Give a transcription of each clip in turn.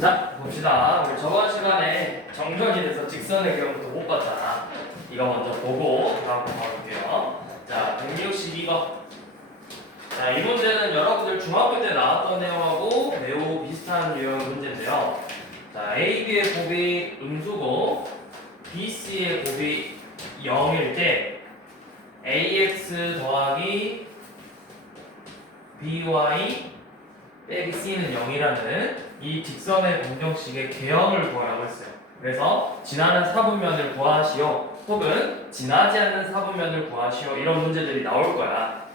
자, 봅시다. 우리 저번 시간에 정전이 돼서 직선의 개형부터 못 봤잖아. 이거 먼저 보고 다음 거 봐볼게요. 자, 162번. 자, 이 문제는 여러분들 중학교 때 나왔던 내용하고 매우 비슷한 유형 문제인데요. 자, AB의 곱이 음수고 BC의 곱이 0일 때 AX 더하기 BY 빼기 C는 0이라는 이 직선의 방정식의 개형을 구하라고 했어요. 그래서 지나는 사분면을 구하시오 혹은 지나지 않는 사분면을 구하시오 이런 문제들이 나올 거야.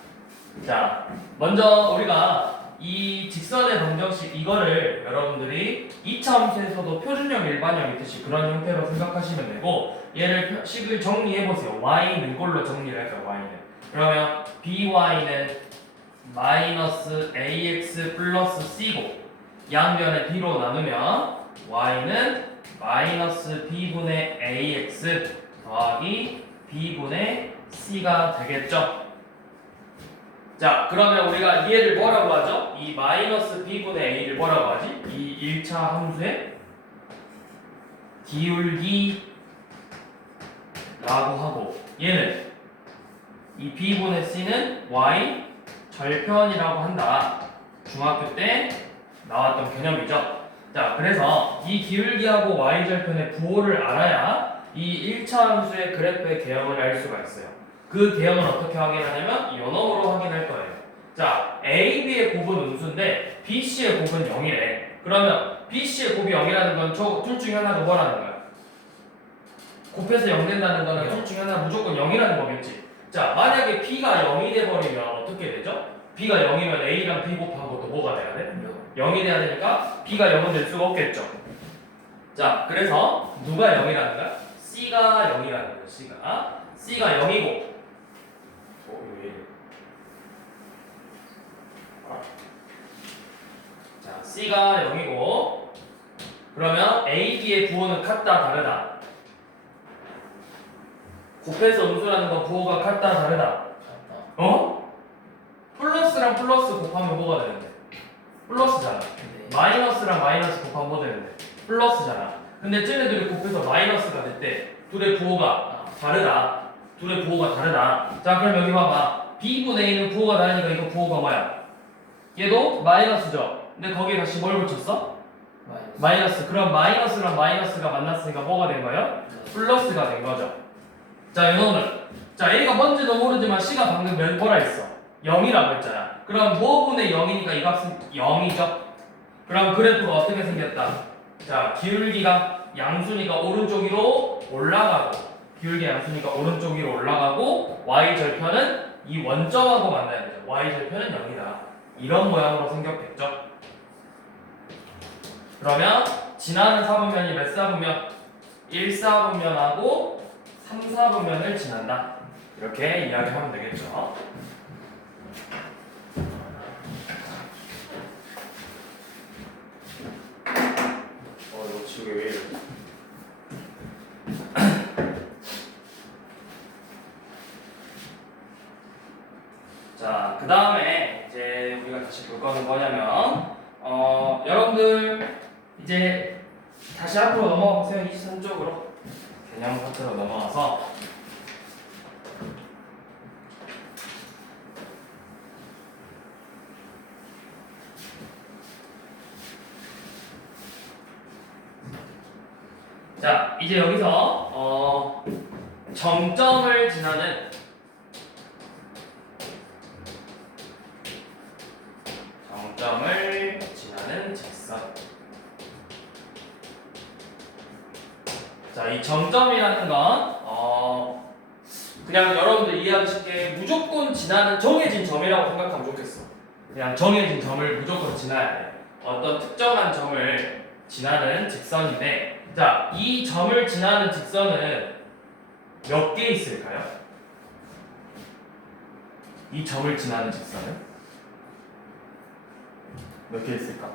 자, 먼저 우리가 이 직선의 방정식 이거를 여러분들이 2차 함수에서도 표준형, 일반형 있듯이 그런 형태로 생각하시면 되고 얘를 식을 정리해보세요. y는 꼴로 정리를 할까요? y는 그러면 by는 마이너스 ax 플러스 c고 양변에 b로 나누면 y는 마이너스 b분의 ax 더하기 b분의 c가 되겠죠. 자, 그러면 우리가 얘를 뭐라고 하죠? 이 마이너스 b분의 a를 뭐라고 하지? 이 1차 함수의 기울기라고 하고 얘는 이 b분의 c는 y 절편이라고 한다. 중학교 때 나왔던 개념이죠. 자, 그래서 이 기울기하고 y절편의 부호를 알아야 이 1차 함수의 그래프의 개형을 알 수가 있어요. 그 개형을 어떻게 확인하냐면 이 놈으로 확인할 거예요. 자, AB의 곱은 음수인데 BC의 곱은 0이래. 그러면 BC의 곱이 0이라는 건 저 둘 중에 하나가 뭐라는 거야? 곱해서 0 된다는 거는 둘 중에 하나 무조건 0이라는 거겠지. 자, 만약에 B가 0이 돼버리면 어떻게 되죠? B가 0이면 A랑 B 곱하고 또 뭐가 돼야 돼? 0이 돼야 되니까 B가 0은 될 수가 없겠죠. 자, 그래서 누가 0이라는 거야? C가 0이라는 거야. C가 0이고 자, C가 0이고 그러면 A, B의 부호는 같다 다르다? 곱해서 음수라는 건 부호가 같다 다르다? 어? 플러스랑 플러스 곱하면 뭐가 되는데? 플러스잖아. 마이너스랑 마이너스 곱하면 뭐 되는데? 플러스잖아. 근데 쟤네들이 곱해서 마이너스가 됐대. 둘의 부호가 다르다. 자, 그럼 여기 봐봐. B분의 A는 부호가 다르니까 이거 부호가 뭐야? 얘도 마이너스죠. 근데 거기에 다시 뭘 붙였어? 마이너스. 그럼 마이너스랑 마이너스가 만났으니까 뭐가 된 거예요? 플러스가 된 거죠. 자, 이놈은 자, A가 뭔지도 모르지만 C가 방금 뭐라 했어? 0이라고 했잖아. 그럼 뭐분의 0이니까 이 값은 0이죠. 그럼 그래프가 어떻게 생겼다? 자, 기울기가 양수니까 오른쪽 위로 올라가고 기울기가 양수니까 오른쪽 위로 올라가고 y절편은 이 원점하고 만나야 되죠. y절편은 0이다. 이런 모양으로 생겼겠죠. 그러면 지나는 사분면이 몇 사분면? 1사분면하고 3사분면을 지난다. 이렇게 이야기하면 되겠죠. 이거 지우개 왜 이래? 자, 그 다음에 이제 우리가 다시 볼 거는 뭐냐면 여러분들 이제 다시 앞으로 넘어가 보세요. 23쪽으로 개념 파트로 넘어가서 자, 이제 여기서 정점을 지나는 직선. 자, 이 정점이라는 건 그냥 여러분들 이해하기 쉽게 무조건 지나는 정해진 점이라고 생각하면 좋겠어. 그냥 정해진 점을 무조건 지나야 돼. 어떤 특정한 점을 지나는 직선인데, 자, 이 점을 지나는 직선은 몇 개 있을까요? 이 점을 지나는 직선은 몇 개 있을까?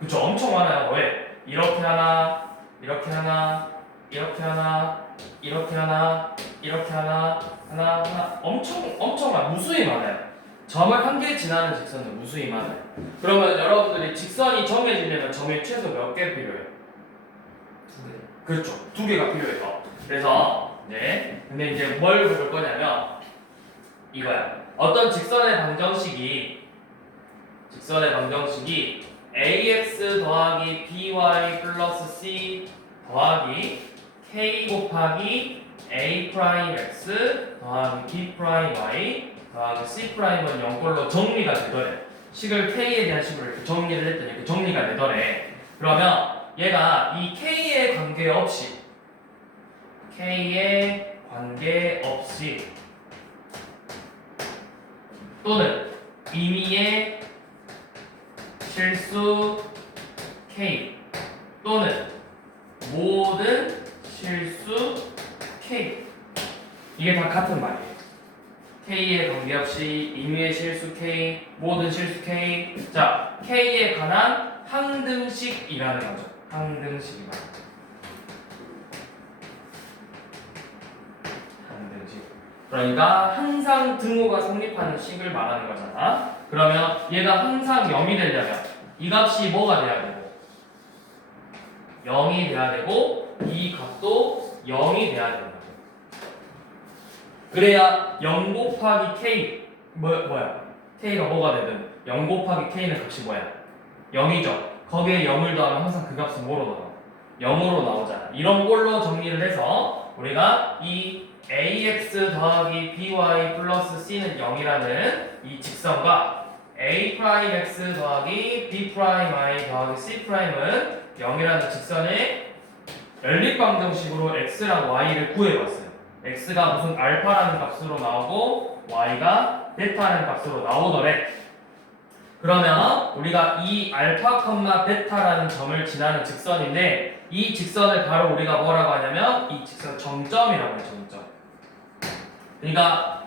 그쵸, 엄청 많아요. 왜? 이렇게 하나, 이렇게 하나, 이렇게 하나, 이렇게 하나, 이렇게 하나, 하나, 엄청 많아. 무수히 많아요. 점을 한 개 지나는 직선은 무수히 많아요. 그러면 여러분들이 직선이 정해지려면 점이 최소 몇 개 필요해요? 2개. 그렇죠. 2개가 필요해요. 그래서 네. 근데 이제 뭘 볼 거냐면 이거야. 어떤 직선의 방정식이 ax 더하기 by 플러스 c 더하기 k 곱하기 a 프라임 x 더하기 b 프라임 y 더하기 c 프라임은 0꼴로 정리가 되더래. 식을 k에 대한 식으로 이렇게 정리를 했더니 그 정리가 되더래. 그러면 얘가 이 k에 관계없이 또는 임의의 실수 k 또는 모든 실수 k 이게 다 같은 말이에요. k에 관계없이 임의의 실수 k 모든 실수 k 자 k에 관한 항등식이라는 거죠. 항등식이라는 거죠. 그러니까 항상 등호가 성립하는 식을 말하는 거잖아. 그러면 얘가 항상 0이 되려면 이 값이 뭐가 돼야 되고 0이 돼야 되고 이 값도 0이 돼야 되는 거죠. 그래야 0 곱하기 k 뭐야? k가 뭐가 되든 0 곱하기 k는 값이 뭐야? 0이죠. 거기에 0을 더하면 항상 그 값은 뭐로 나와? 0으로 나오잖아. 이런 걸로 정리를 해서 우리가 이 ax 더하기 by 플러스 c는 0이라는 이 직선과 a 프라임 x 더하기 b 프라임 y 더하기 c 프라임은 0이라는 직선의 연립방정식으로 x랑 y를 구해봤어요. x가 무슨 알파라는 값으로 나오고 y가 베타라는 값으로 나오더래. 그러면 우리가 이 알파, 베타라는 점을 지나는 직선인데 이 직선을 바로 우리가 뭐라고 하냐면 이 직선 정점이라고 해요. 정점. 그러니까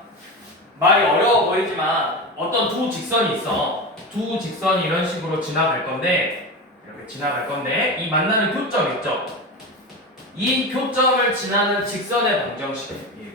말이 어려워 보이지만 어떤 두 직선이 있어. 두 직선이 이런 식으로 지나갈 건데 이렇게 지나갈 건데 이 만나는 교점 있죠. 이 교점을 지나는 직선의 방정식이에요.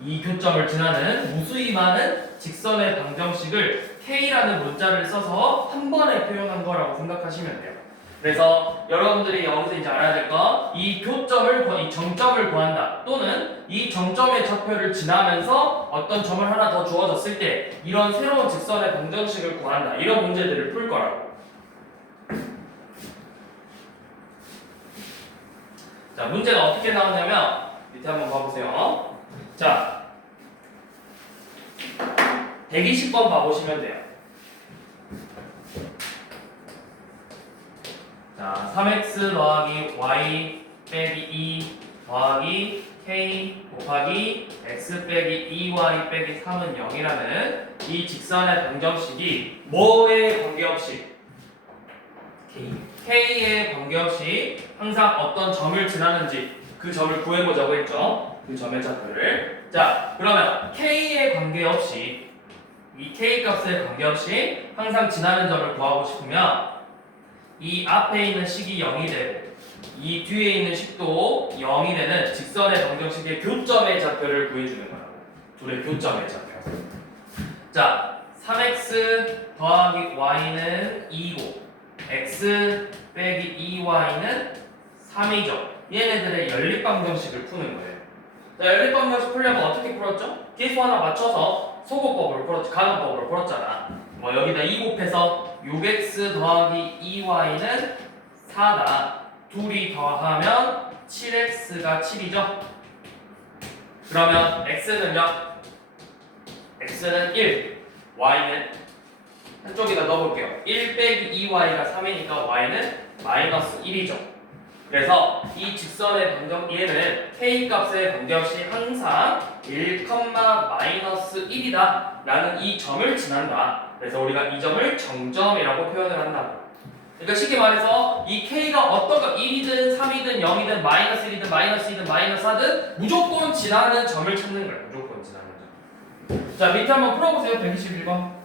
이 교점을 지나는 무수히 많은 직선의 방정식을 K라는 문자를 써서 한 번에 표현한 거라고 생각하시면 돼요. 그래서 여러분들이 여기서 이제 알아야 될 거, 이 정점을 구한다. 또는 이 정점의 좌표를 지나면서 어떤 점을 하나 더 주어졌을 때 이런 새로운 직선의 방정식을 구한다. 이런 문제들을 풀 거라고. 자, 문제가 어떻게 나오냐면 밑에 한번 봐보세요. 자, 120번 봐보시면 돼요. 자, 3x 더하기 y 빼기 2 더하기 k 곱하기 x 빼기 2y 빼기 3은 0이라는 이 직선의 방정식이 뭐에 관계없이 k에 관계없이 항상 어떤 점을 지나는지 그 점을 구해보자고 했죠. 그 점의 좌표를. 자, 그러면 k에 관계없이 이 k 값에 관계없이 항상 지나는 점을 구하고 싶으면 이 앞에 있는 식이 0이 되고 이 뒤에 있는 식도 0이 되는 직선의 방정식의 교점의 좌표를 구해주는 거라고. 둘의 교점의 좌표. 자, 3x 더하기 y는 2고 x 빼기 2y는 3이죠. 얘네들의 연립방정식을 푸는 거예요. 자, 연립방정식 풀려면 어떻게 풀었죠? 계수 하나 맞춰서 소거법으로 풀었지, 가능법으로 풀었잖아. 뭐 여기다 2 곱해서 6x 더하기 2y는 4다. 둘이 더하면 7x가 7이죠. 그러면 x는요? x는 1, y는 한쪽에다 넣어볼게요. 1 빼기 2y가 3이니까 y는 마이너스 1이죠. 그래서 이 직선의 얘는 k 값에 관계없이 항상 1, 마이너스 1이다 라는 이 점을 지난다. 그래서 우리가 이 점을 정점이라고 표현을 한다. 그러니까 쉽게 말해서 이 k가 어떤 1이든 3이든 0이든 마이너스 1이든 마이너스 2든 마이너스 4든 무조건 지나는 점을 찾는 거예요. 무조건 지나는 점. 자, 밑에 한번 풀어보세요. 121번.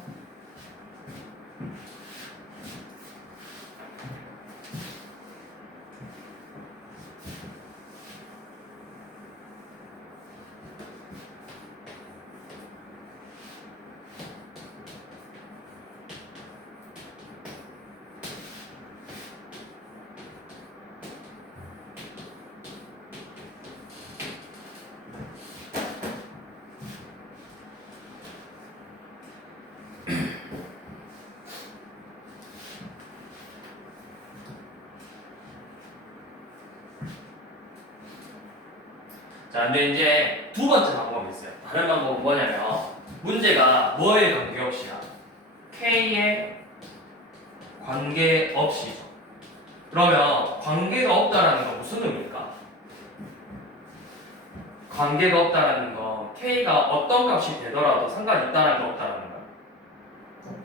자, 근데 이제 두 번째 방법이 있어요. 다른 방법은 뭐냐면 문제가 뭐에 관계없이야? K에 관계없이죠. 그러면 관계가 없다라는 건 무슨 의미일까? 관계가 없다라는 건 K가 어떤 값이 되더라도 상관이 있다는 게 없다라는 거야.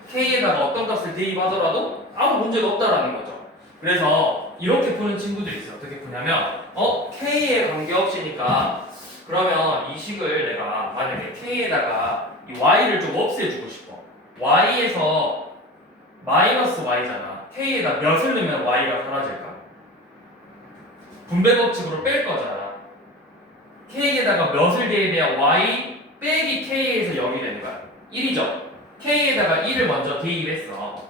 K에다가 어떤 값을 대입하더라도 아무 문제가 없다라는 거죠. 그래서 이렇게 푸는 친구들이 있어요. 어떻게 푸냐면 K에 관계없이니까 그러면 이 식을 내가 만약에 K에다가 이 Y를 좀 없애주고 싶어. Y에서 마이너스 Y잖아. K에다 몇을 넣으면 Y가 사라질까? 분배 법칙으로 뺄 거잖아. K에다가 몇을 대입해야 Y 빼기 K에서 0이 되는 거야. 1이죠. K에다가 1을 먼저 대입했어.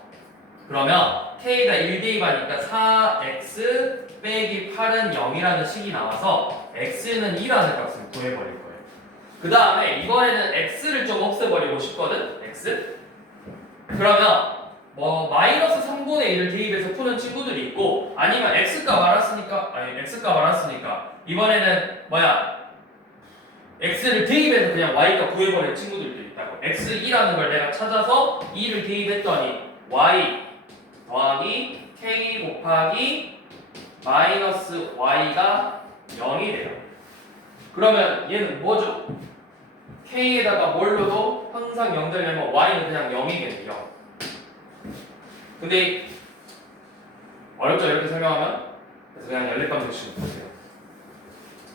그러면 K에다 1 대입하니까 4x 빼기 8은 0이라는 식이 나와서 x는 2라는 값을 구해버릴 거예요. 그 다음에 이번에는 x를 좀 없애버리고 싶거든? x? 그러면 뭐 마이너스 3분의 1을 대입해서 푸는 친구들이 있고 아니면 x값 알았으니까 이번에는 x를 대입해서 그냥 y값 구해버리는 친구들도 있다고. x2라는 걸 내가 찾아서 2를 대입했더니 y 더하기 k 곱하기 마이너스 y가 0이 돼요. 그러면 얘는 뭐죠? k에다가 뭘 넣어도 항상 0 되려면 y는 그냥 0이겠네요. 근데 어렵죠? 이렇게 설명하면? 그래서 그냥 연립방정식을 보세요.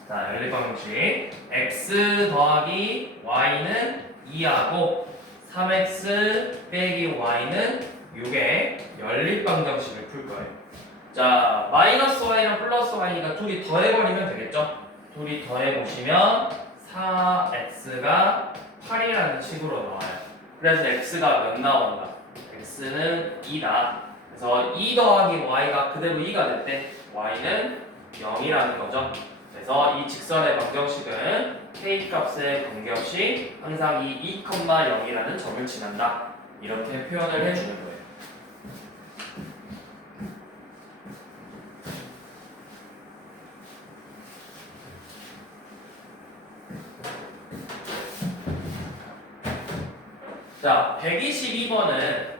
자, 연립방정식 x 더하기 y는 2하고 3x 빼기 y는 6의 연립방정식을 풀 거예요. 자, 마이너스 y랑 플러스 y가 둘이 더해버리면 되겠죠? 둘이 더해보시면 4x가 8이라는 식으로 나와요. 그래서 x가 몇 나온다? x는 2다. 그래서 2 더하기 y가 그대로 2가 될 때 y는 0이라는 거죠. 그래서 이 직선의 방정식은 k 값에 관계없이 항상 이 2,0이라는 점을 지난다. 이렇게 표현을 해주는 거예요. 자, 122번은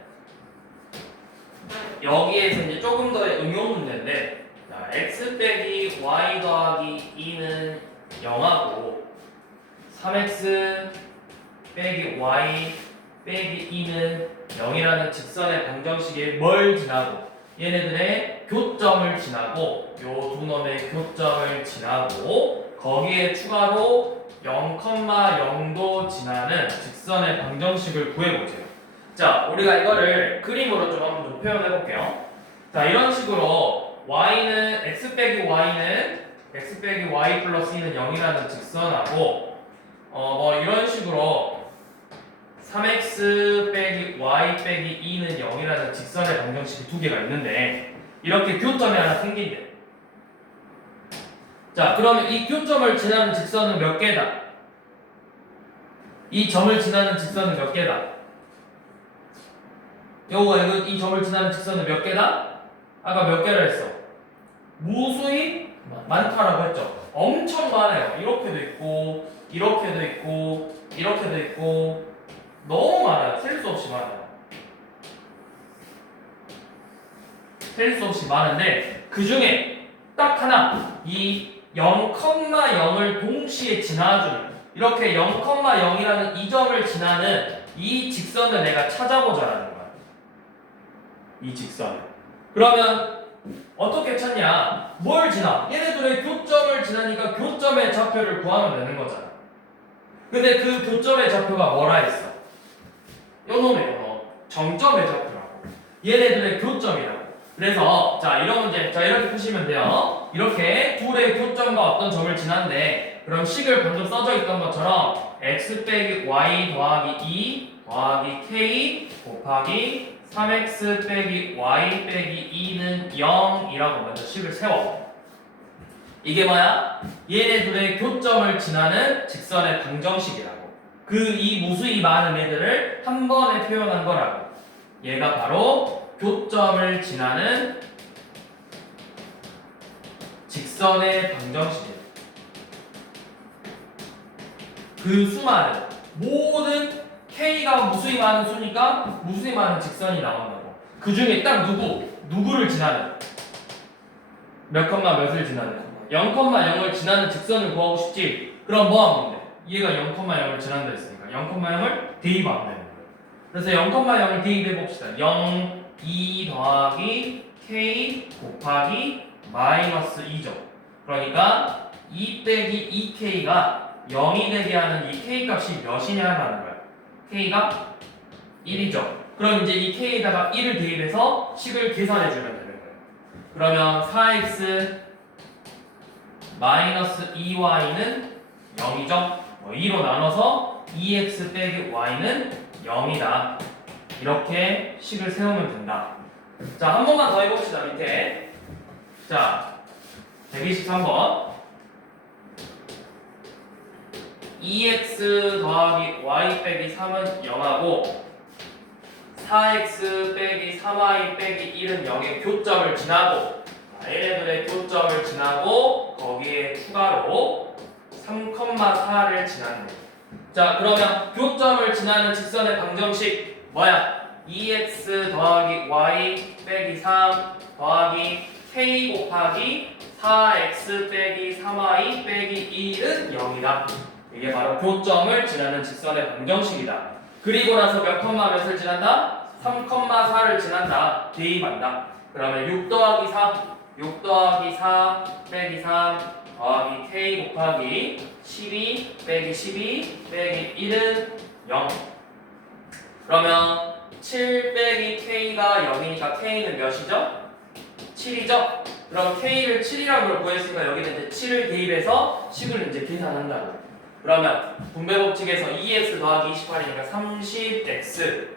여기에서 이제 조금 더 응용 문제인데, 자, x 빼기 y 더하기 2는 0하고 3x 빼기 y 빼기 2는 0이라는 직선의 방정식에 뭘 지나고 얘네들의 교점을 지나고 요 두 놈의 교점을 지나고 거기에 추가로 0,0도 지나는 직선의 방정식을 구해보세요. 자, 우리가 이거를 그림으로 좀 한번 좀 표현해 볼게요. 자, 이런 식으로 y는 x 빼기 y 플러스 2는 0이라는 직선하고 뭐 이런 식으로 3x 빼기 y 빼기 2는 0이라는 직선의 방정식이 두 개가 있는데 이렇게 교점이 하나 생긴대. 자, 그러면 이 교점을 지나는 직선은 몇 개다? 이 점을 지나는 직선은 몇 개다? 이 점을 지나는 직선은 몇 개다? 아까 몇 개를 했어? 무수히 많다라고 했죠. 엄청 많아요. 이렇게도 있고, 이렇게도 있고, 이렇게도 있고, 너무 많아요. 셀 수 없이 많아요. 셀 수 없이 많은데 그 중에 딱 하나 이 0,0을 동시에 지나주는 이렇게 0,0이라는 이 점을 지나는 이 직선을 내가 찾아보자라는 거야. 이 직선을. 그러면 어떻게 찾냐? 뭘 지나? 얘네들의 교점을 지나니까 교점의 좌표를 구하면 되는 거잖아. 근데 그 교점의 좌표가 뭐라 했어? 요놈의 정점의 좌표라고. 얘네들의 교점이라고. 그래서 자, 이런 문제 자 이렇게 푸시면 돼요. 이렇게 둘의 교점과 어떤 점을 지난데 그럼 식을 방금 써져 있던 것처럼 x 빼기 y 더하기 2 더하기 k 곱하기 3x 빼기 y 빼기 2는 0이라고 먼저 식을 세워. 이게 뭐야? 얘네들의 교점을 지나는 직선의 방정식이라고. 그 이 무수히 많은 애들을 한 번에 표현한 거라고. 얘가 바로 교점을 지나는 직선의 방정식이에요. 그 수많은 모든 k가 무수히 많은 수니까 무수히 많은 직선이 나온다고. 그 중에 딱 누구를 지나는 몇 컴마 몇을 지나는 0,0을 지나는 직선을 구하고 싶지. 그럼 뭐 하면 돼? 얘가 0,0을 지난다 했으니까 0,0을 대입하면 되는 거예요. 그래서 0,0을 대입해 봅시다. 0, 2 더하기 k 곱하기 마이너스 2죠. 그러니까 2 빼기 2k가 0이 되게 하는 이 k 값이 몇이냐 하는 거야. k가 1이죠. 그럼 이제 이 k에다가 1을 대입해서 식을 계산해 주면 되는 거예요. 그러면 4x 마이너스 2y는 0이죠. 2로 나눠서 2x 빼기 y는 0이다. 이렇게 식을 세우면 된다. 자, 한 번만 더 해봅시다. 밑에. 자, 123번. 2x 더하기 y 빼기 3은 0하고 4x 빼기 3y 빼기 1은 0의 교점을 지나고 얘네들의 교점을 지나고 거기에 추가로 3,4를 지났네. 자, 그러면 교점을 지나는 직선의 방정식 뭐야? 2x 더하기 y 빼기 3 더하기 k 곱하기 4x 빼기 3y 빼기 1은 0이다. 이게 바로 교점을 지나는 직선의 방정식이다. 그리고 나서 몇 컴마 몇을 지난다? 3,4를 지난다. 대입한다. 그러면 6 더하기 4 빼기 3 더하기 k 곱하기 12 빼기 12 빼기 1은 0. 그러면 7 빼기 k가 0이니까 k는 몇이죠? 7이죠? 그럼 k를 7이라는 걸 구했으니까 여기는 이제 7을 대입해서 식을 이제 계산한다고. 그러면 분배 법칙에서 2x 더하기 28이니까 30x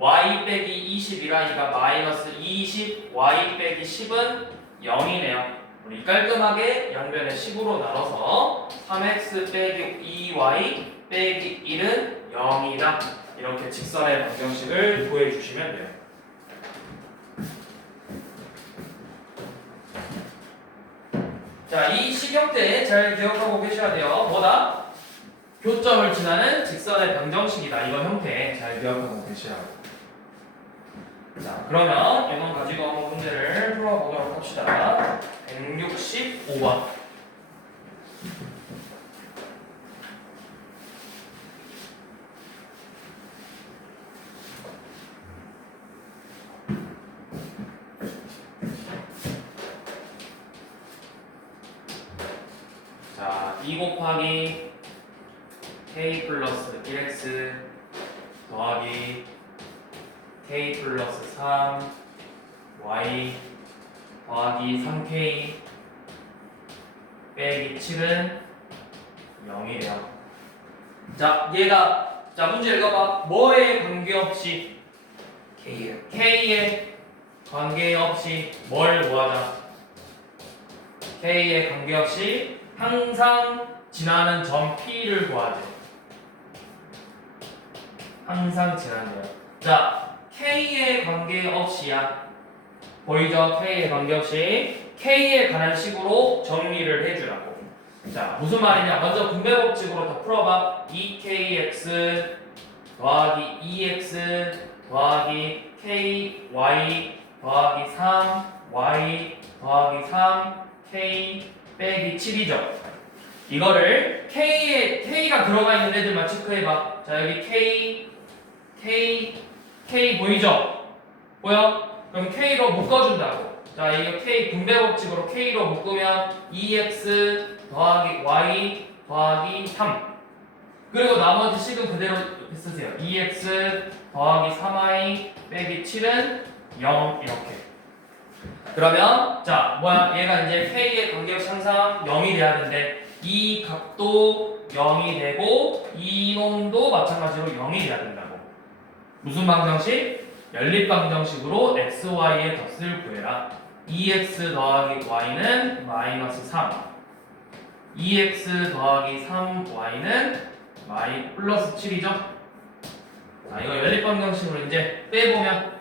y 빼기 20이라니까 마이너스 20 y 빼기 10은 0이네요. 우리 깔끔하게 양변에 10으로 나눠서 3x 빼기 2y 빼기 1은 0이다. 이렇게 직선의 방정식을 구해주시면 돼요. 자, 이 식형태 잘 기억하고 계셔야 돼요. 뭐다? 교점을 지나는 직선의 방정식이다. 이런 형태 잘 기억하고 계셔야 돼요. 자, 그러면 이건 가지고 한번 문제를 풀어보도록 합시다. 165번. 자, 2 곱하기 k 플러스 1x 더하기 k 플러스 3 y 더하기 3k 빼기 7은 0이에요. 자, 얘가 문제 읽어봐. 뭐에 관계없이 k에 관계없이 뭘 구하자. k에 관계없이 항상 지나는 점 P를 구하죠. 항상 지나는 점. 자, K에 관계없이야. 보이죠? K에 관계없이 K에 관한 식으로 정리를 해주라고. 자, 무슨 말이냐? 먼저 분배 법칙으로 다 풀어봐. 2kx 더하기 2x 더하기 ky 더하기 3y 더하기 3k 빼기 7이죠. 이거를 K가 들어가 있는 애들만 체크해봐. 자, 여기 K 보이죠? 보여? 그럼 K로 묶어준다고. 자, 이거 K 분배 법칙으로 K로 묶으면 2x 더하기 y 더하기 3. 그리고 나머지 식은 그대로 쓰세요. 2x 더하기 3y 빼기 7은 0 이렇게. 그러면 자, 뭐야? 얘가 이제 K의 관계없이 항상 0이 돼야 되는데 이 각도 0이 되고 이 놈도 마찬가지로 0이 돼야 된다고. 무슨 방정식? 연립방정식으로 xy의 값을 구해라. 2x 더하기 y는 마이너스 3 2x 더하기 3y는 플러스 7이죠? 자, 이거 연립방정식으로 이제 빼보면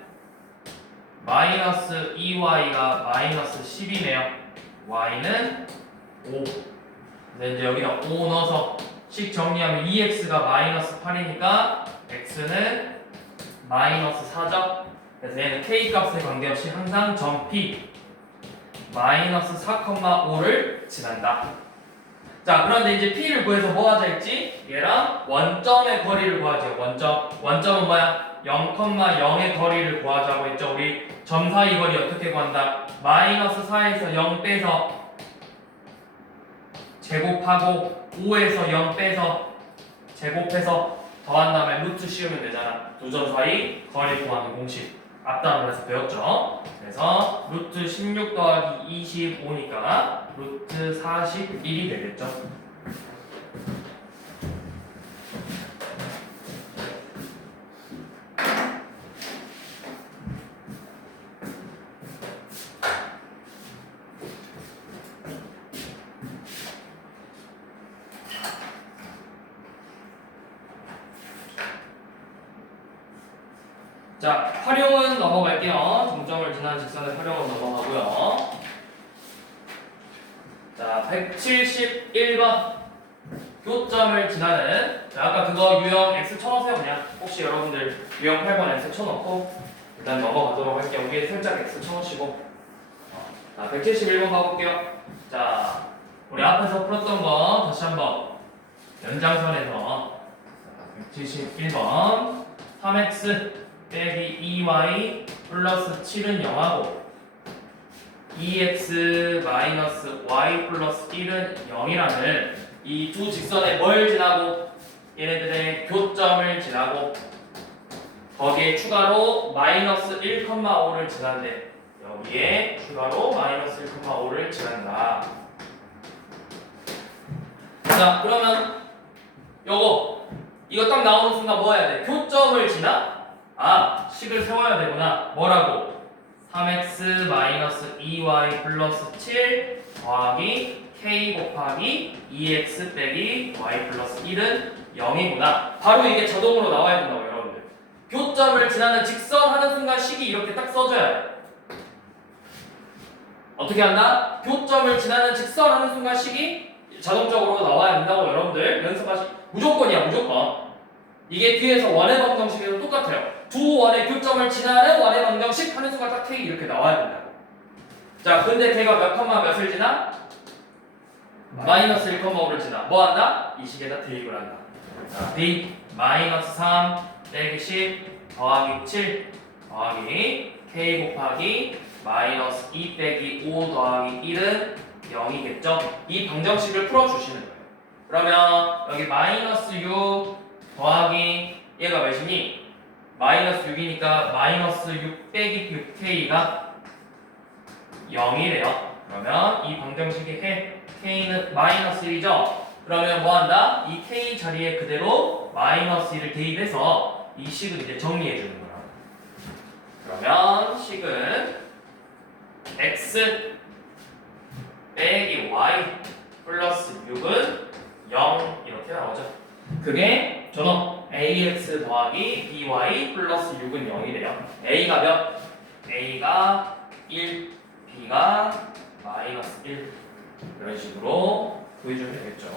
마이너스 2y가 마이너스 10이네요. y는 5. 근데 이제 여기다 5 넣어서 식 정리하면 2x가 마이너스 8이니까 x는 마이너스 4죠. 그래서 얘는 k 값에 관계없이 항상 점 P 마이너스 4,5를 지난다. 자, 그런데 이제 P를 구해서 뭐 하자 했지? 얘랑 원점의 거리를 구하죠. 원점은 뭐야? 0,0의 거리를 구하자고 했죠. 우리 점 사이 거리 어떻게 구한다? 마이너스 4에서 0 빼서 제곱하고 5에서 0 빼서 제곱해서 더한 다음에 루트 씌우면 되잖아. 두 점 사이 거리 구하는 공식 앞단원에서 배웠죠. 그래서 루트 16 더하기 25니까 루트 41이 되겠죠. 자, 활용은 넘어갈게요. 중점을 지난 직선의 활용은 넘어가고요. 자, 171번 교점을 지나는, 자, 아까 그거 유형 x 쳐놓으세요. 그냥 혹시 여러분들 유형 8번 x 쳐놓고 일단 넘어가도록 할게요. 여기에 살짝 x 쳐놓으시고. 자, 171번 가볼게요. 자, 우리 앞에서 풀었던 거 다시 한번 연장선에서 171번 3x 빼기 2y 플러스 7은 0하고 2x 마이너스 y 플러스 1은 0이라는 이 두 직선에 뭘 지나고 얘네들의 교점을 지나고 거기에 추가로 마이너스 1,5를 지난대. 여기에 추가로 마이너스 1,5를 지난다. 자, 그러면 이거 딱 나오는 순간 뭐 해야 돼? 교점을 지나? 아, 식을 세워야 되구나. 뭐라고? 3x 마이너스 2y 플러스 7 더하기 k 곱하기 2x 빼기 y 플러스 1은 0이구나. 바로 이게 자동으로 나와야 된다고 여러분들. 교점을 지나는 직선 하는 순간 식이 이렇게 딱 써줘야 돼. 어떻게 한다? 교점을 지나는 직선 하는 순간 식이 자동적으로 나와야 된다고 여러분들 무조건이야, 무조건. 이게 뒤에서 원의 방정식에도 똑같아요. 두 원의 교점을 지나는 원의 방정식 하는 순간 딱 K 이렇게 나와야 된다고. 자, 근데 걔가 몇 컴마 몇을 지나? 마이너스 1,5를 지나. 뭐 한다? 이 식에다 대입을 한다. 자, D 마이너스 3 빼기 10 더하기 7 더하기 K 곱하기 마이너스 2 빼기 5 더하기 1은 0이겠죠? 이 방정식을 풀어주시는 거예요. 그러면 여기 마이너스 6 더하기 얘가 몇이니? 마이너스 6이니까 마이너스 6 빼기 6k가 0이래요. 그러면 이 방정식의 k는 마이너스 1이죠? 그러면 뭐 한다? 이 k 자리에 그대로 마이너스 1을 대입해서 이 식을 이제 정리해 주는 거야. 그러면 식은 x 빼기 y 플러스 6은 0 이렇게 나오죠. 그게 전원 ax 더하기 by 플러스 6은 0이래요. a가 몇? a가 1, b가 마이너스 1 이런 식으로 구해주면 되겠죠.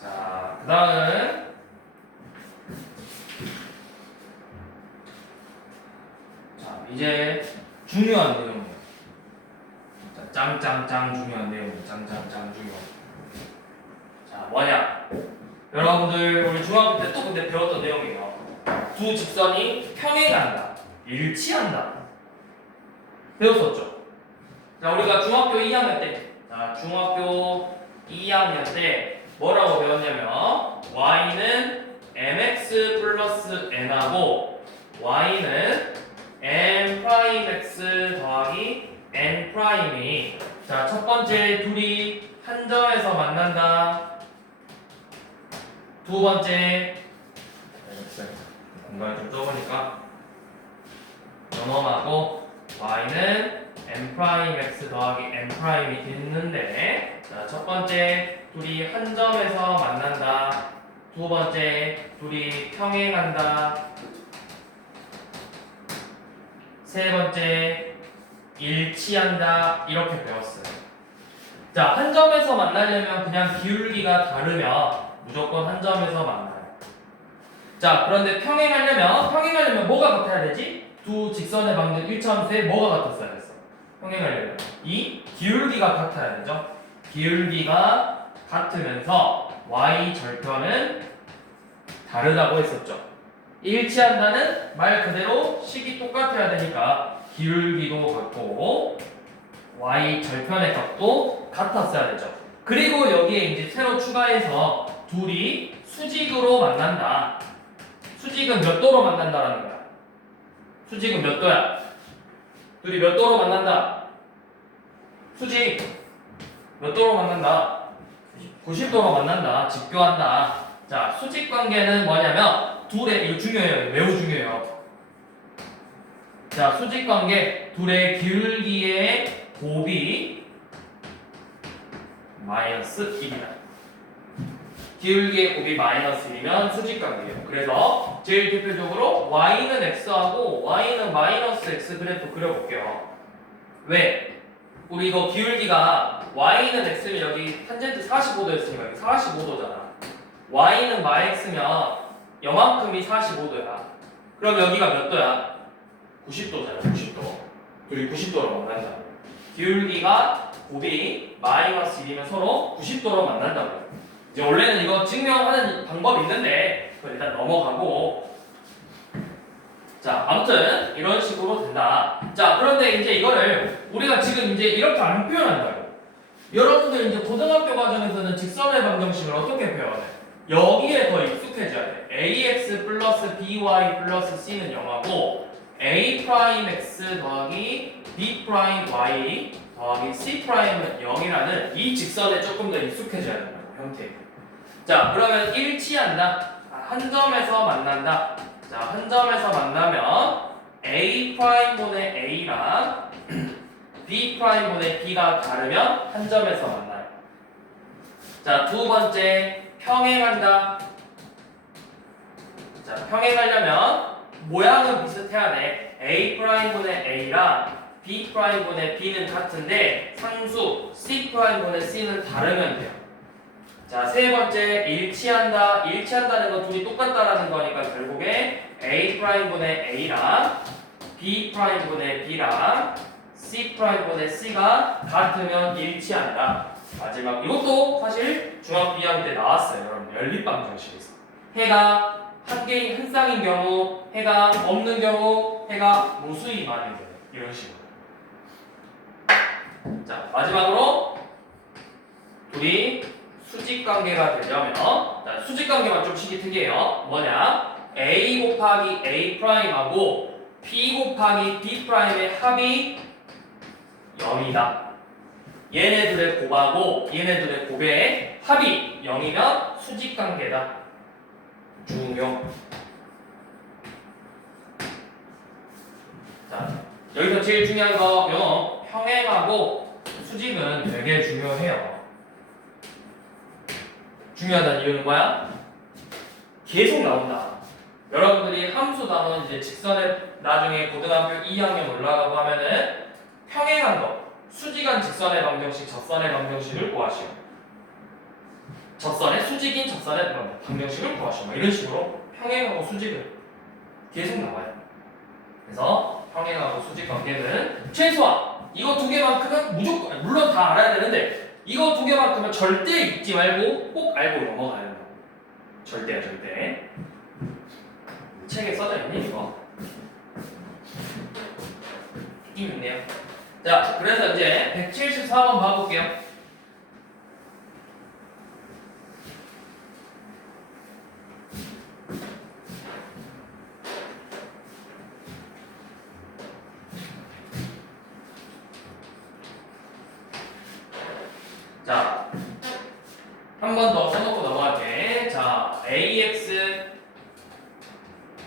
자, 그 다음은 자, 이제 중요한 내용이에요. 짱짱짱 중요한 내용이에요. 짱짱짱 중요한. 자, 뭐냐? 여러분들 우리 중학교 때 또 근데 배웠던 내용이에요. 두 직선이 평행한다, 일치한다. 배웠었죠? 자, 우리가 중학교 2학년 때, 중학교 2학년 때 뭐라고 배웠냐면 y는 mx 플러스 n하고 y는 n'(x) 더하기 n''이 자, 첫 번째 둘이 한 점에서 만난다. 두 번째 공간이 좀 좁으니까 넘어가고 y는 n'(x) 더하기 n''이 됐는데 자, 자, 첫 번째, 둘이 한 점에서 만난다. 두 번째, 둘이 평행한다. 세 번째, 일치한다. 이렇게 배웠어요. 자, 한 점에서 만나려면 그냥 기울기가 다르면 무조건 한 점에서 만나요. 자, 그런데 평행하려면 뭐가 같아야 되지? 두 직선의 방정 일차함수에 뭐가 같았어야 됐어? 평행하려면 이 기울기가 같아야 되죠. 기울기가 같으면서 y 절편은 다르다고 했었죠. 일치한다는 말 그대로 식이 똑같아야 되니까 기울기도 같고 y 절편의 값도 같았어야 되죠. 그리고 여기에 이제 새로 추가해서 둘이 수직으로 만난다. 수직은 몇 도로 만난다라는 거야? 수직은 몇 도야? 둘이 몇 도로 만난다? 수직 몇 도로 만난다? 90도로 만난다. 직교한다. 자, 수직 관계는 뭐냐면 둘의 이거 중요해요. 매우 중요해요. 자, 수직 관계 둘의 기울기의 곱이 마이너스 1이다. 기울기의 곱이 마이너스 1이면 수직 관계예요. 그래서 제일 대표적으로 y는 x하고 y는 마이너스 x 그래프 그려볼게요. 왜? 우리 이거 기울기가 y는 x면 여기 탄젠트 45도였으니까 여기 45도잖아. y는 마x면 요만큼이 45도야. 그럼 여기가 몇 도야? 90도잖아. 90도. 둘이 90도로 만난다. 기울기가 곱이 마이너스 1이면 서로 90도로 만난다고요. 이제 원래는 이거 증명하는 방법이 있는데 그걸 일단 넘어가고, 자, 아무튼 이런 식으로 된다. 자, 그런데 이제 이거를 우리가 지금 이제 이렇게 안 표현한다고. 여러분들 이제 고등학교 과정에서는 직선의 방정식을 어떻게 표현해? 여기에 더 익숙해져야 돼. ax 플러스 by 플러스 c는 0하고 a 프라임 x 더하기 b 프라임 y 더하기 c 프라임은 0이라는 이 직선에 조금 더 익숙해져야 된다고, 형태. 자, 그러면 일치한다. 한 점에서 만난다. 자, 한 점에서 만나면 a 프라임분의 a랑 b 프라임분의 b가 다르면 한 점에서 만나요. 자, 두 번째 평행한다. 자, 평행하려면 모양은 비슷해야 돼. a 프라임분의 a랑 b 프라임분의 b는 같은데 상수 c 프라임분의 c는 다르면 돼요. 자, 세 번째 일치한다. 일치한다는 건 둘이 똑같다라는 거니까 결국에 a 프라임분의 a랑 b 프라임분의 b랑 c 프라임분의 c가 같으면 일치한다. 마지막 이것도 사실 중학교 2학년 때 나왔어요. 여러분 연립방정식에서 해가 한 개인 한 쌍인 경우, 해가 없는 경우, 해가 무수히 많은 경우 이런 식으로. 자, 마지막으로 둘이 수직 관계가 되려면, 자, 수직 관계만 좀 식이 특이해요. 뭐냐? a 곱하기 a 프라임하고 b 곱하기 b 프라임의 합이 0이다. 얘네들의 곱하고 얘네들의 곱의 합이 0이면 수직 관계다. 중요. 자, 여기서 제일 중요한 거 요 평행하고 수직은 되게 중요해요. 중요하다는 이유는 뭐야? 계속 나온다. 여러분들이 함수 단원 이제 직선에 나중에 고등학교 2학년 올라가고 하면은 평행한 거, 수직한 직선의 방정식, 접선의 방정식을 구하시오. 접선의 수직인 접선의 방정식을 구하시오. 뭐 이런 식으로 평행하고 수직은 계속 나와요. 그래서 평행하고 수직 관계는 최소한 이거 두 개만큼은 무조건, 물론 다 알아야 되는데 이거 두 개만큼은 절대 잊지 말고 꼭 알고 넘어가야 된다고. 절대야, 절대. 책에 써져 있네 이거. 느낌 있네요. 자, 그래서 이제 174번 봐볼게요. 자, 한 번 더 써놓고 넘어갈게. 자, ax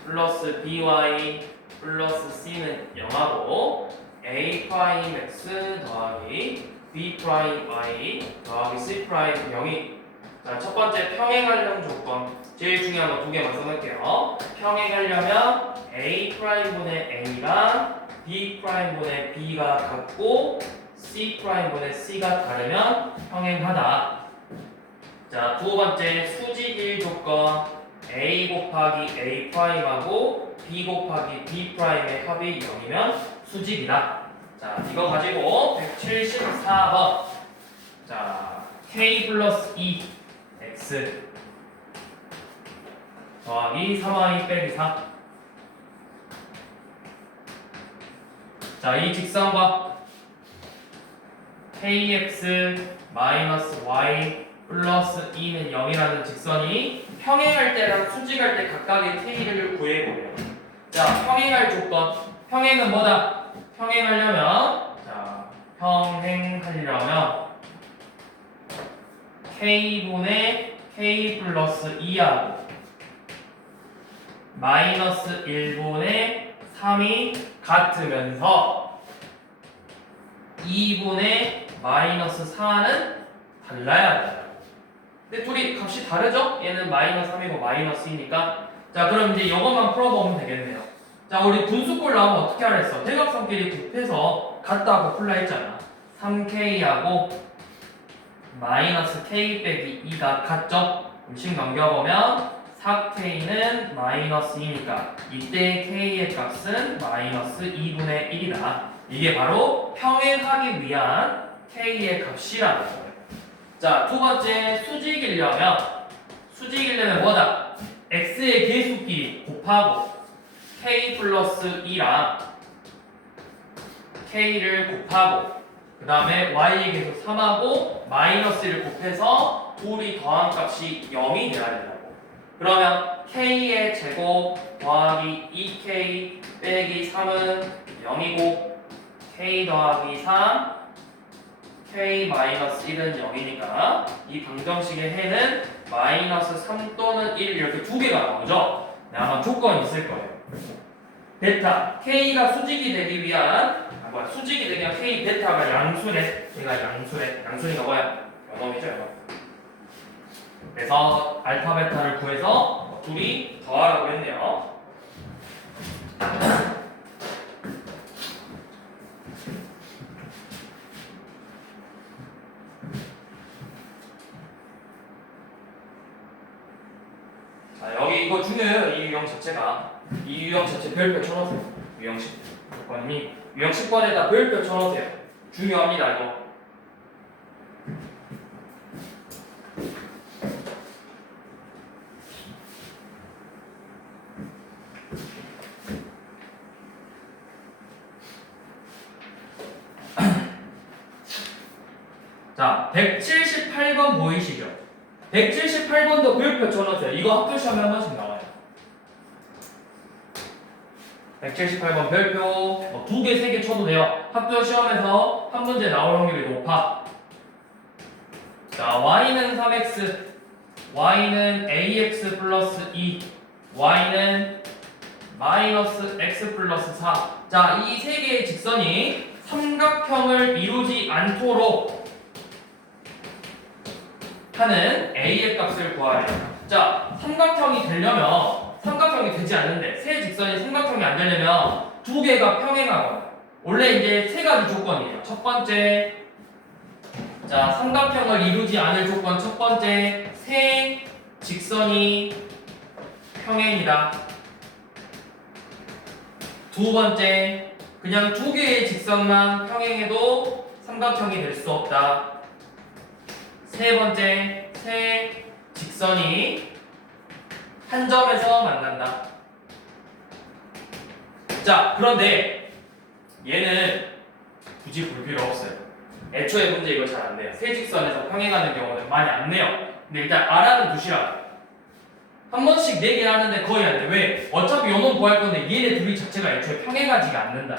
플러스 by 플러스 c는 0하고 a 프라임 x 더하기 b 프라임 i 더하기 c 프라임 0이 자, 첫 번째 평행하려는 조건 제일 중요한 거 두 개만 써놓을게요. 평행하려면 a 프라임분의 a랑 b 프라임분의 b가 같고 c 프라임분의 c가 다르면 평행하다. 자, 두 번째 수직일 조건 a 곱하기 a 프라임하고 b 곱하기 b 프라임의 합이 0이면 수직이다. 자, 이거 가지고 174번. 자, k 플러스 2 x 더하기 3y 빼기 4. 자, 이 직선과 kx 마이너스 y 플러스 2는 0이라는 직선이 평행할 때랑 수직할 때 각각의 k를 구해보래요. 자, 평행할 조건. 평행은 뭐다? 평행하려면 k분의 k 플러스 2하고 마이너스 1분의 3이 같으면서 2분의 마이너스 4는 달라야 된다. 근데 둘이 값이 다르죠? 얘는 마이너스 3이고 마이너스 2니까. 자, 그럼 이제 이것만 풀어보면 되겠네요. 자, 우리 분수꼴 나오면 어떻게 하라 했어? 대각선끼리 곱해서 같다고 풀라 했잖아. 3k하고 마이너스 k 빼기 2가 같죠? 음식 넘겨보면 4k는 마이너스 2니까 이때 k의 값은 마이너스 2분의 1이다. 이게 바로 평행하기 위한 k의 값이라는 거예요. 자, 두 번째 수직이려면 뭐다? x의 계수끼리 곱하고 k 플러스 2랑 k를 곱하고 그 다음에 y의 계수 3하고 마이너스 1을 곱해서 둘이 더한 값이 0이 돼야 된다고. 그러면 k의 제곱 더하기 2k 빼기 3은 0이고 k 더하기 3 k 마이너스 1은 0이니까 이 방정식의 해는 마이너스 3 또는 1 이렇게 두 개가 나오죠? 네, 아마 조건이 있을 거예요. 베타 k가 수직이 되기 위한 수직이 되기 위한 k 베타가 양수래. 얘가 양수니까 뭐야? 요놈이죠, 요놈. 그래서 알파 베타를 구해서 둘이 더하라고 했네요. 자, 여기 이거 중요해요. 이 유형 자체가. 이 유형 자체 별표 쳐놓으세요. 유형식 조건이 유형식권에다 별표 쳐놓으세요. 중요합니다, 이거. 자, 178번 보이시죠? 178번도 별표 쳐놓으세요. 이거 학교 시험에 한 번씩 나와요. 178번 별표 두 개, 세 개 쳐도 돼요. 학교 시험에서 한 문제 나올 확률이 높아. 자, y는 3x, y는 ax 플러스 2, y는 마이너스 x 플러스 4. 자, 이 세 개의 직선이 삼각형을 이루지 않도록 하는 a의 값을 구하래요. 자, 삼각형이 되지 않는데 세 직선이 삼각형이 안 되려면 두 개가 평행하거나 원래 이제 세 가지 조건이에요. 첫 번째, 자, 삼각형을 이루지 않을 조건 첫 번째, 세 직선이 평행이다. 두 번째, 그냥 두 개의 직선만 평행해도 삼각형이 될 수 없다. 세 번째, 세 직선이 한 점에서 만난다. 자, 그런데 얘는 굳이 볼 필요 없어요. 애초에 문제 이거 잘 안 돼요. 세 직선에서 평행하는 경우는 많이 안 내요. 근데 일단 알아는 두시라고. 한 번씩 내게 하는데 거의 안 돼. 왜? 어차피 요놈 구할 건데 얘네 둘이 자체가 애초에 평행하지가 않는다.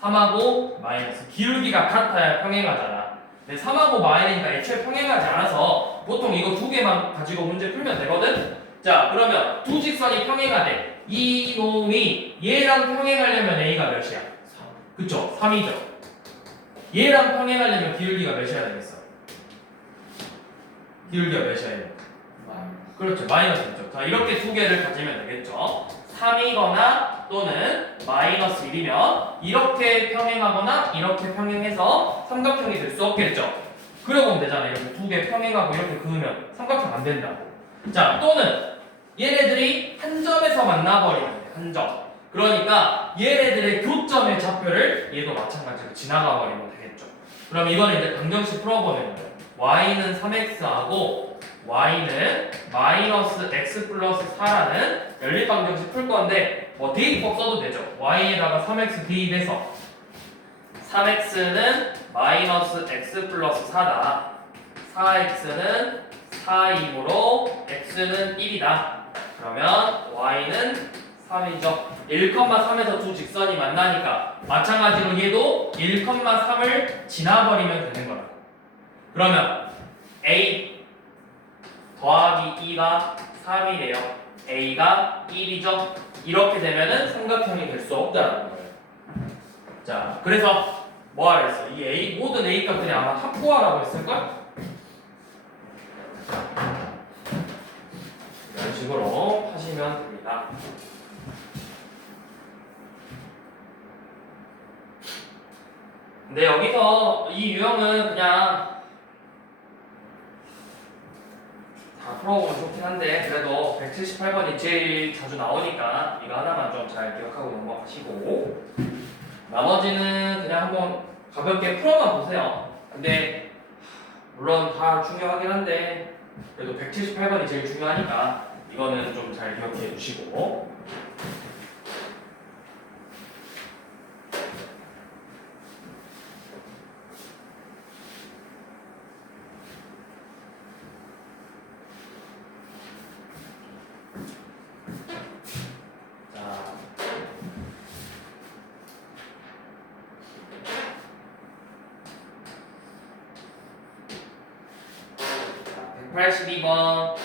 3하고 마이너스 기울기가 같아야 평행하잖아. 근데 3하고 마이너스니까 애초에 평행하지 않아서 보통 이거 두 개만 가지고 문제 풀면 되거든? 자, 그러면 두 직선이 평행하대. 이 놈이 얘랑 평행하려면 a가 몇이야? 3. 그쵸? 3이죠. 얘랑 평행하려면 기울기가 몇이어야 되겠어? 기울기가 몇이어야 돼? 그렇죠. 마이너스 1죠. 자, 이렇게 두 개를 가지면 되겠죠. 3이거나 또는 마이너스 1이면 이렇게 평행하거나 이렇게 평행해서 삼각형이 될 수 없겠죠. 그려보면 되잖아. 이렇게 두 개 평행하고 이렇게 그으면 삼각형 안 된다고. 자, 또는 얘네들이 한 점에서 만나버리면 돼. 한 점. 그러니까 얘네들의 교점의 좌표를 얘도 마찬가지로 지나가버리면 되겠죠. 그럼 이거는 이제 방정식 풀어보면 돼요. y는 3x하고 y는 마이너스 x 플러스 4라는 연립방정식 풀 건데 뭐 대입법 써도 되죠. y에다가 3x 대입해서 3x는 마이너스 x 플러스 4다. 4x는 4이므로 x는 1이다. 그러면 y는 3이죠. 1,3에서 두 직선이 만나니까 마찬가지로 얘도 1,3을 지나버리면 되는 거라. 그러면 a 더하기 2가 3이래요. a가 1이죠. 이렇게 되면은 삼각형이 될 수 없다는 거예요. 자, 그래서 뭐 하라 했어? 이 a 모든 a 값들이 아마 합구하라고 했을걸? 이런 식으로 하시면 됩니다. 근데 여기서 이 유형은 그냥 다 풀어보면 좋긴 한데 그래도 178번이 제일 자주 나오니까 이거 하나만 좀 잘 기억하고 넘어가시고 나머지는 그냥 한번 가볍게 풀어만 보세요. 근데 물론 다 중요하긴 한데 그래도 178번이 제일 중요하니까 이거는 좀 잘 기억해 주시고 자 182번.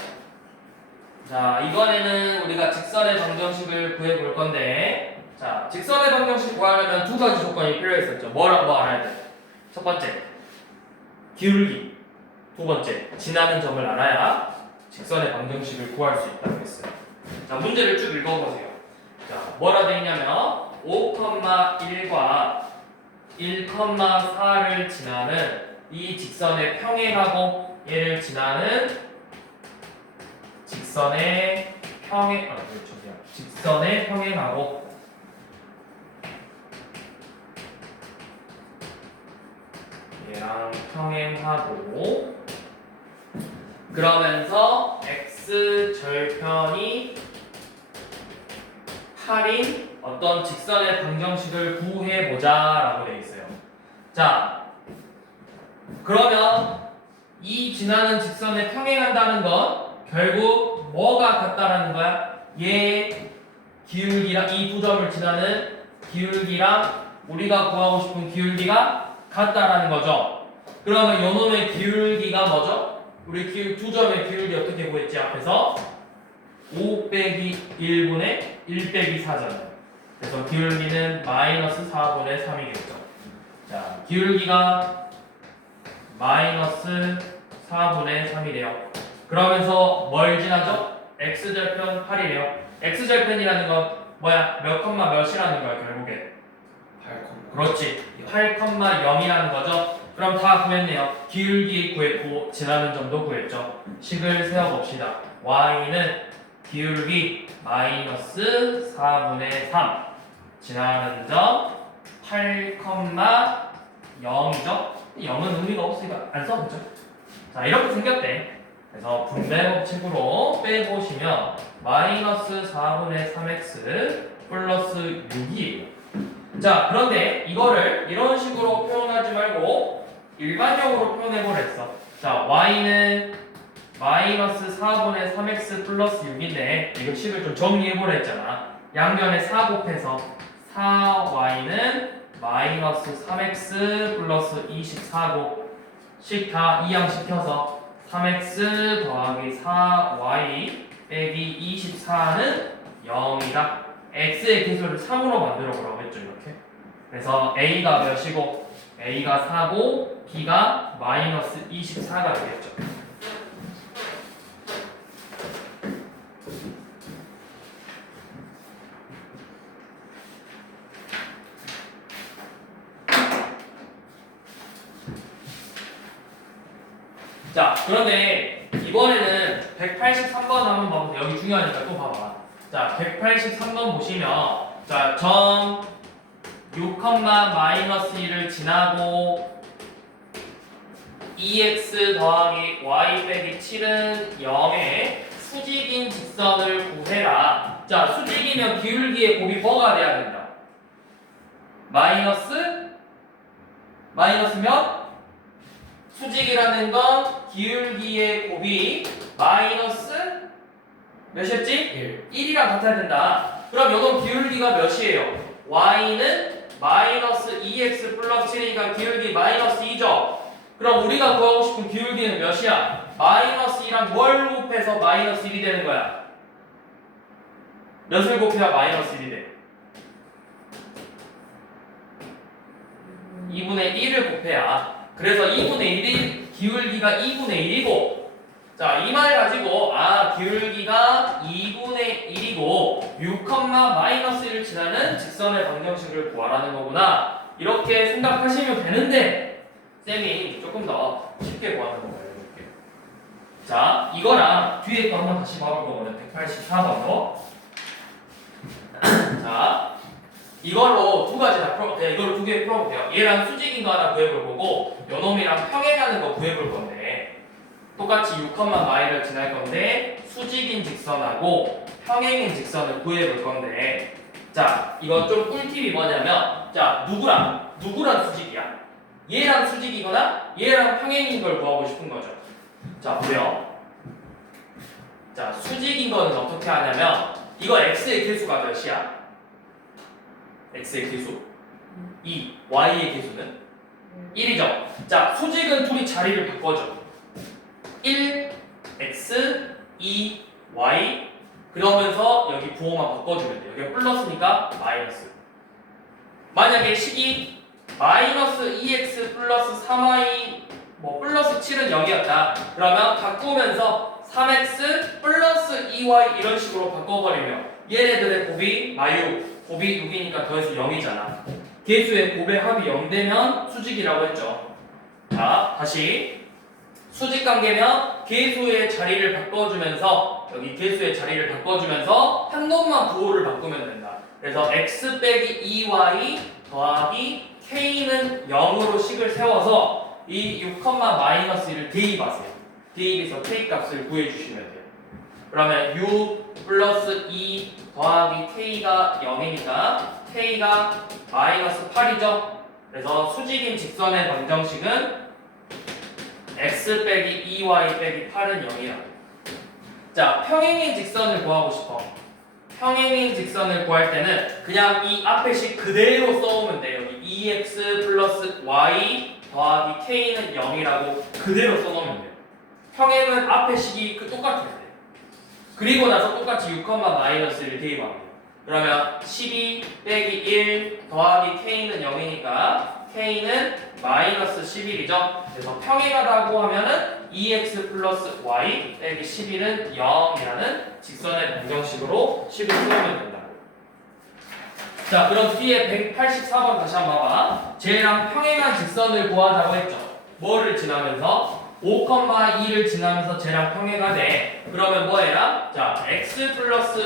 자, 이번에는 우리가 직선의 방정식을 구해 볼 건데, 자, 직선의 방정식 구하려면 두 가지 조건이 필요했었죠. 뭐랑 뭐 알아야 돼? 첫 번째, 기울기. 두 번째, 지나는 점을 알아야 직선의 방정식을 구할 수 있다고 했어요. 자, 문제를 쭉 읽어보세요. 자, 뭐라 돼 있냐면 5,1과 1,4를 지나는 이 직선의 평행하고 얘를 지나는 직선의 직선의 평행하고 얘랑 평행하고 그러면서 x 절편이 8인 어떤 직선의 방정식을 구해보자 라고 되어 있어요. 자, 그러면 이 지나는 직선에 평행한다는 건 결국 뭐가 같다라는 거야? 얘 기울기랑 이 두 점을 지나는 기울기랑 우리가 구하고 싶은 기울기가 같다라는 거죠. 그러면 요 놈의 기울기가 뭐죠? 우리 두 점의 기울기 어떻게 구했지? 앞에서 5 빼기 1분의 1 빼기 4잖아요. 그래서 기울기는 마이너스 4분의 3이겠죠. 자, 기울기가 마이너스 4분의 3이래요. 그러면서 뭘 지나죠? x절편 8이래요. x절편이라는 건 뭐야? 몇 컴마 몇이라는 거야 결국에. 8, 그렇지. 8,0이라는 거죠. 그럼 다 구했네요. 기울기 구했고 지나는 점도 구했죠. 식을 세어봅시다. y는 기울기 마이너스 4분의 3 지나는 점 8,0이죠. 0은 의미가 없으니까 안 써보죠. 자, 이렇게 생겼대. 그래서 분배 법칙으로 빼보시면 마이너스 4분의 3x 플러스 6이에요. 자, 그런데 이거를 이런 식으로 표현하지 말고 일반적으로 표현해보랬어. 자, y는 마이너스 4분의 3x 플러스 6인데 이거 식을 좀 정리해보라 했잖아. 양변에 4 곱해서 4y는 마이너스 3x 플러스 24고 식 다 이항시켜서 3x 더하기 4y 빼기 24는 0이다. x의 개수를 3으로 만들어 보라고 했죠. 이렇게. 그래서 a가 몇이고 A가 4고 B가 마이너스 24가 되겠죠. 자, 그런데 이번에는 183번 한번 봐보세요. 여기 중요하니까 또 봐봐. 자, 183번 보시면 자, 점 6, 마이너스 1을 지나고 2x 더하기 y 빼기 7은 0의 수직인 직선을 구해라. 자, 수직이면 기울기의 곱이 뭐가 돼야 된다? 마이너스면 수직이라는 건 기울기의 곱이 마이너스 몇이었지? 1이랑 같아야 된다. 그럼 이건 기울기가 몇이에요? y는 마이너스 2x 플러스 7이니까 기울기 마이너스 2죠? 그럼 우리가 구하고 싶은 기울기는 몇이야? 마이너스 2랑 뭘 곱해서 마이너스 1이 되는 거야? 몇을 곱해야 마이너스 1이 돼? 2분의 1을 곱해야. 그래서 2분의 1이 기울기가 2분의 1이고, 자, 이 말 가지고 기울기가 2분의 1이고 6, 마이너스 1을 지나는 직선의 방정식을 구하라는 거구나. 이렇게 생각하시면 되는데 쌤이 조금 더 쉽게 구하는 거 알려줄게요. 자, 이거랑 뒤에 거 한번 다시 봐볼 거거든. 184번도. 자, 이걸로 두 가지 다 이걸로 두 개 풀어볼게요. 얘랑 수직인 거 하나 구해볼 거고, 요놈이랑 평행하는 거 구해볼 건데, 똑같이 6, 마이를 지날 건데, 수직인 직선하고 평행인 직선을 구해볼 건데, 자, 이거 좀 꿀팁이 뭐냐면, 자, 누구랑 수직이야? 얘랑 수직이거나 얘랑 평행인 걸 구하고 싶은 거죠. 자, 보여. 자, 수직인 거는 어떻게 하냐면, 이거 x의 개수가 몇이야? x의 개수 2, y의 개수는 1이죠. 자, 수직은 둘이 자리를 바꿔줘. 1, x, 2, y. 그러면서 여기 부호만 바꿔주면 돼. 여기가 플러스니까 마이너스. 만약에 식이 마이너스 2x 플러스 3y 플러스 7은 0이었다. 그러면 바꾸면서 3x 플러스 2y 이런 식으로 바꿔버리면 얘네들의 곱이 곱이 6이니까 더해서 0이잖아. 개수의 곱의 합이 0 되면 수직이라고 했죠. 자, 다시 수직 관계면 개수의 자리를 바꿔주면서 여기 개수의 자리를 바꿔주면서 한 놈만 부호를 바꾸면 된다. 그래서 x 빼기 2y 더하기 k는 0으로 식을 세워서 이 6, 마이너스 1을 대입하세요. 대입해서 k 값을 구해주시면 돼요. 그러면 6 플러스 2 더하기 k가 0이니까 k가 마이너스 8이죠. 그래서 수직인 직선의 방정식은 x 빼기 2y 빼기 8은 0이야. 자, 평행인 직선을 구하고 싶어. 평행인 직선을 구할 때는 그냥 이 앞에 식 그대로 써오면 돼. 여기 2x 플러스 y 더하기 k는 0이라고 그대로 써놓으면 돼요. 평행은 앞에 식이 똑같아야 돼. 그리고 나서 똑같이 6, 마이너스를 대입하면 돼요. 그러면 12 빼기 1 더하기 k는 0이니까 k는 마이너스 11이죠. 그래서 평행하다고 하면은 2x 플러스 y 빼기 11은 0이라는 직선의 방정식으로 식을 세우면 된다. 자, 그럼 뒤에 184번 다시 한번 봐봐. 쟤랑 평행한 직선을 구하자고 했죠. 뭐를 지나면서? 5, 2를 지나면서 쟤랑 평행가 돼. 그러면 뭐 해라? 자, x 플러스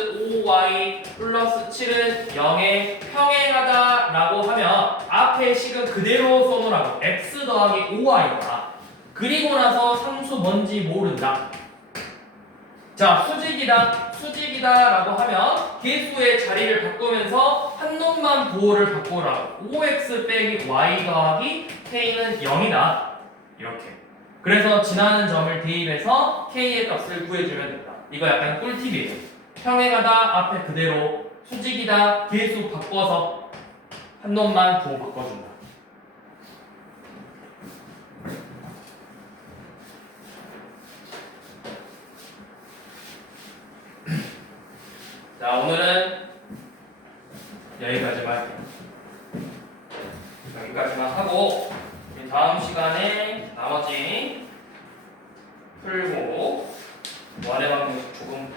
5y 플러스 7은 0에 평행하다 라고 하면 앞에 식은 그대로 써놓으라고. x 더하기 5y다. 그리고 나서 상수 뭔지 모른다. 자, 수직이다 라고 하면 개수의 자리를 바꾸면서 한 놈만 부호를 바꾸라고. 5x 빼기 y 더하기 k는 0이다. 이렇게. 그래서 지나는 점을 대입해서 k의 값을 구해주면 된다. 이거 약간 꿀팁이에요. 평행하다 앞에 그대로, 수직이다 개수 바꿔서 한 놈만 부호 바꿔준다. 자, 오늘은 여기까지만 할게요. 여기까지만 하고 다음 시간에 나머지 풀고 원의 방정식 조금